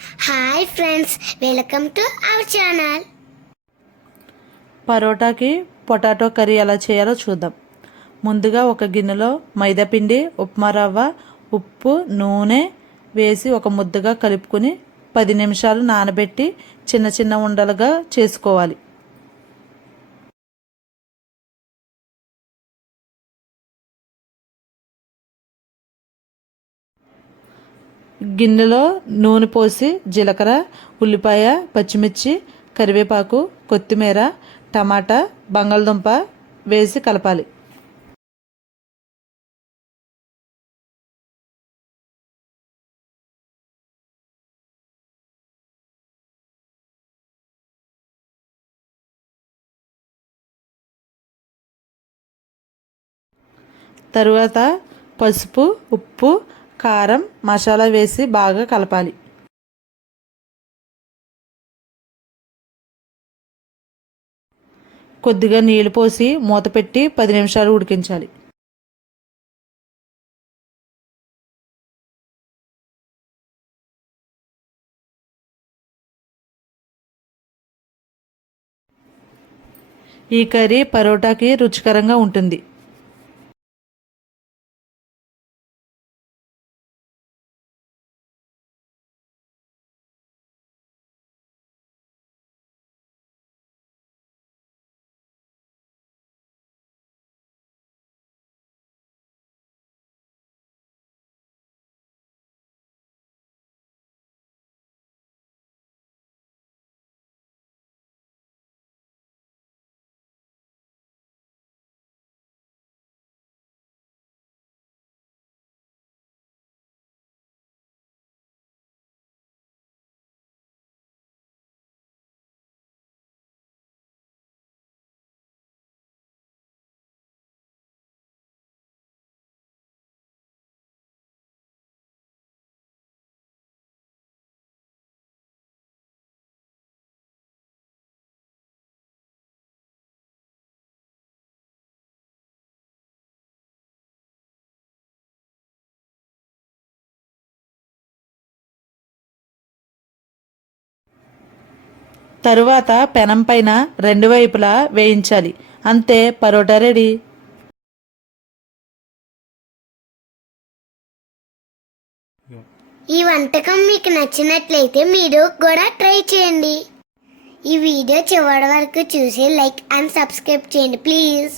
Hi friends welcome to our channel. పరోటాకి potato curry ఎలా చేయాలో చూద్దాం. ముందుగా ఒక గిన్నెలో మైదాపిండి ఉప్మా రవ్వ ఉప్పు నూనె వేసి ఒక ముద్దగా కలుపుకొని పది నిమిషాలు నానబెట్టి చిన్న చిన్న ఉండలుగా చేసుకోవాలి. గిన్నెలో నూనె పోసి జీలకర్ర ఉల్లిపాయ పచ్చిమిర్చి కరివేపాకు కొత్తిమీర టమాటా బంగాళదుంప వేసి కలపాలి. తరువాత పసుపు ఉప్పు కారం మసాలా వేసి బాగా కలపాలి. కొద్దిగా నీళ్ళు పోసి మూత పెట్టి పది నిమిషాలు ఉడికించాలి. ఈ కర్రీ పరోటాకి రుచికరంగా ఉంటుంది. తరువాత పెనం పైన రెండు వైపులా వేయించాలి. అంతే పరోటా రెడీ. ఈ వంటకం మీకు నచ్చినట్లయితే మీరు కూడా ట్రై చేయండి. ఈ వీడియో చివరి వరకు చూసి లైక్ అండ్ సబ్స్క్రైబ్ చేయండి ప్లీజ్.